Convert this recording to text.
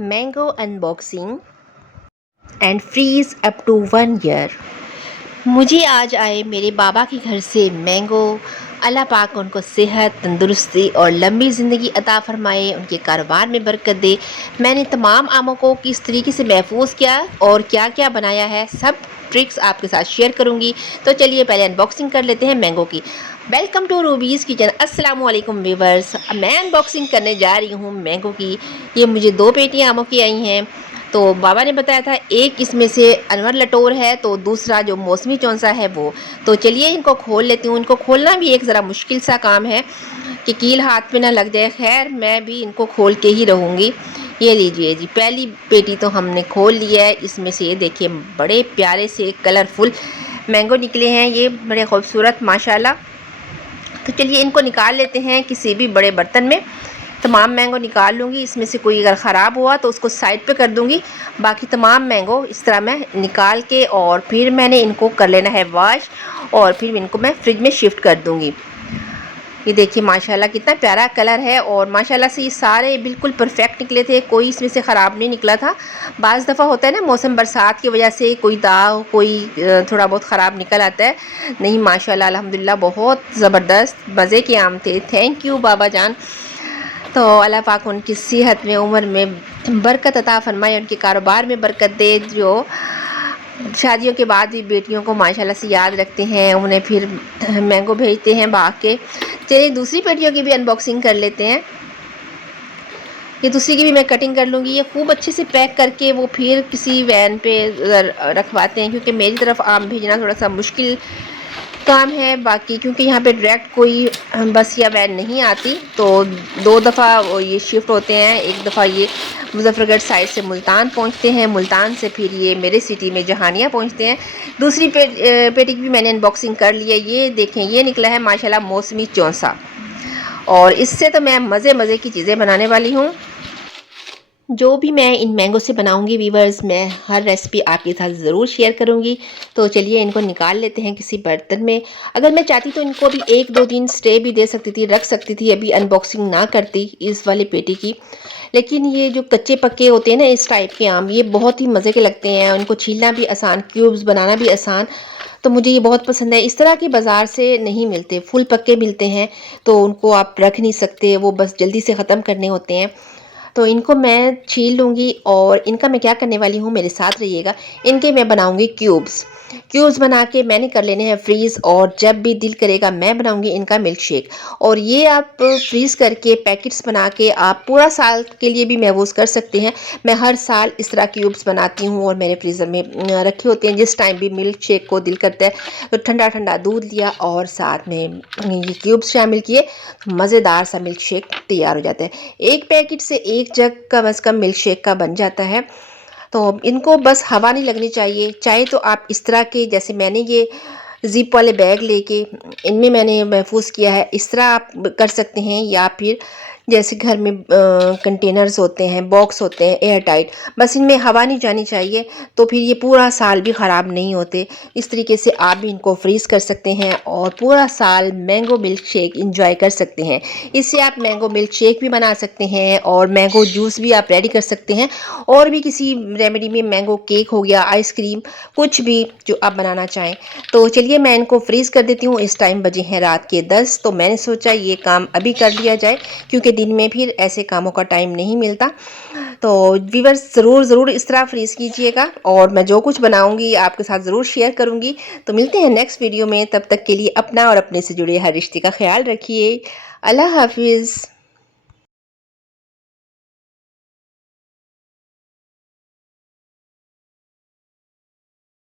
Mango unboxing and freeze up to 1 year. मुझे आज आए मेरे बाबा के घर से मैंगो। अल्लाह पाक उनको सेहत, तंदुरुस्ती और लंबी ज़िंदगी अता फ़रमाए, उनके कारोबार में बरकत दे। मैंने तमाम आमों को किस तरीके से महफूज किया और क्या क्या बनाया है, सब ट्रिक्स आपके साथ शेयर करूंगी। तो चलिए पहले अनबॉक्सिंग कर लेते हैं मैंगो की। Welcome to Ruby's kitchen. अस्सलाम वालेकुम व्यूअर्स, मैं अनबॉक्सिंग करने जा रही हूँ मैंगो की। ये मुझे 2 पेटियाँ आमों की आई हैं। तो बाबा ने बताया था एक इसमें से अनवर लटोर है, तो दूसरा जो मौसमी चौंसा है वो। तो चलिए इनको खोल लेती हूँ। इनको खोलना भी एक ज़रा मुश्किल सा काम है कि कील हाथ में ना लग जाए। खैर मैं भी इनको खोल के ही रहूँगी। ये लीजिए जी, पहली पेटी तो हमने खोल लिया है। इसमें से ये देखिए बड़े प्यारे से कलरफुल मैंगो निकले हैं, ये बड़े खूबसूरत माशाल्लाह। तो चलिए इनको निकाल लेते हैं किसी भी बड़े बर्तन में। तमाम मैंगो निकाल लूँगी, इसमें से कोई अगर ख़राब हुआ तो उसको साइड पे कर दूँगी। बाकी तमाम मैंगो इस तरह मैं निकाल के और फिर मैंने इनको कर लेना है वॉश, और फिर इनको मैं फ्रिज में शिफ्ट कर दूँगी। ये देखिए माशाल्लाह कितना प्यारा कलर है, और माशाल्लाह से ये सारे बिल्कुल परफेक्ट निकले थे, कोई इसमें से ख़राब नहीं निकला था। बाज़ दफ़ा होता है ना मौसम बरसात की वजह से कोई दाग, कोई थोड़ा बहुत ख़राब निकल आता है। नहीं माशाल्लाह अल्हम्दुलिल्लाह बहुत ज़बरदस्त मज़े के आम थे। थैंक यू बाबा जान। तो अल्लाह पाक उनकी सेहत में, उम्र में बरकत अता फ़रमाए, उनके कारोबार में बरकत दे। जो शादियों के बाद भी बेटियों को माशाल्लाह से याद रखते हैं, उन्हें फिर मैंगो भेजते हैं भाग के। चलिए दूसरी पेटियों की भी अनबॉक्सिंग कर लेते हैं। ये दूसरी की भी मैं कटिंग कर लूँगी। ये खूब अच्छे से पैक करके वो फिर किसी वैन पे रखवाते हैं, क्योंकि मेरी तरफ आम भेजना थोड़ा सा मुश्किल काम है। बाकी क्योंकि यहाँ पे डायरेक्ट कोई बस या वैन नहीं आती, तो 2 दफ़ा ये शिफ्ट होते हैं। एक दफ़ा ये मुजफ्फरगढ़ साइड से मुल्तान पहुँचते हैं, मुल्तान से फिर ये मेरे सिटी में जहानिया पहुँचते हैं। दूसरी पेटी की भी मैंने अनबॉक्सिंग कर ली है। ये देखें, ये निकला है माशाल्लाह मौसमी चौंसा, और इससे तो मैं मज़े की चीज़ें बनाने वाली हूँ। जो भी मैं इन मैंगो से बनाऊंगी वीवर्स, मैं हर रेसिपी आपके साथ ज़रूर शेयर करूंगी। तो चलिए इनको निकाल लेते हैं किसी बर्तन में। अगर मैं चाहती तो इनको भी 1-2 दिन स्टे भी दे सकती थी, रख सकती थी, अभी अनबॉक्सिंग ना करती इस वाली पेटी की। लेकिन ये जो कच्चे पक्के होते हैं ना इस टाइप के आम, ये बहुत ही मज़े के लगते हैं। उनको छीलना भी आसान, क्यूब्स बनाना भी आसान। तो मुझे ये बहुत पसंद है। इस तरह के बाज़ार से नहीं मिलते, फुल पक्के मिलते हैं, तो उनको आप रख नहीं सकते, वो बस जल्दी से ख़त्म करने होते हैं। तो इनको मैं छील लूँगी, और इनका मैं क्या करने वाली हूँ, मेरे साथ रहिएगा। इनके मैं बनाऊँगी क्यूब्स। क्यूब्स बना के मैंने कर लेने हैं फ्रीज़, और जब भी दिल करेगा मैं बनाऊँगी इनका मिल्क शेक। और ये आप फ्रीज़ करके पैकेट्स बना के आप पूरा साल के लिए भी महफूज कर सकते हैं। मैं हर साल इस तरह क्यूब्स बनाती हूँ और मेरे फ्रीज़र में रखे होते हैं। जिस टाइम भी मिल्क शेक को दिल करता है तो ठंडा ठंडा दूध लिया और साथ में ये क्यूब्स शामिल किए, मज़ेदार सा मिल्क शेक तैयार हो जाता है। एक पैकेट से 1 जग कम से कम मिल्क शेक का बन जाता है। तो इनको बस हवा नहीं लगनी चाहिए। चाहे तो आप इस तरह के, जैसे मैंने ये ज़िप वाले बैग लेके इनमें मैंने महफूज किया है, इस तरह आप कर सकते हैं। या फिर जैसे घर में कंटेनर्स होते हैं, बॉक्स होते हैं एयर टाइट, बस इनमें हवा नहीं जानी चाहिए, तो फिर ये पूरा साल भी ख़राब नहीं होते। इस तरीके से आप भी इनको फ्रीज़ कर सकते हैं और पूरा साल मैंगो मिल्क शेक इंजॉय कर सकते हैं। इससे आप मैंगो मिल्क शेक भी बना सकते हैं, और मैंगो जूस भी आप रेडी कर सकते हैं। और भी किसी रेमेडी में मैंगो केक हो गया, आइसक्रीम, कुछ भी जो आप बनाना चाहें। तो चलिए मैं इनको फ्रीज़ कर देती हूँ। इस टाइम बजे हैं रात के 10, तो मैंने सोचा ये काम अभी कर लिया जाए, क्योंकि दिन में फिर ऐसे कामों का टाइम नहीं मिलता। तो व्यूअर्स ज़रूर इस तरह फ्रीज़ कीजिएगा, और मैं जो कुछ बनाऊंगी आपके साथ ज़रूर शेयर करूंगी। तो मिलते हैं नेक्स्ट वीडियो में, तब तक के लिए अपना और अपने से जुड़े हर रिश्ते का ख्याल रखिए। अल्लाह हाफिज़।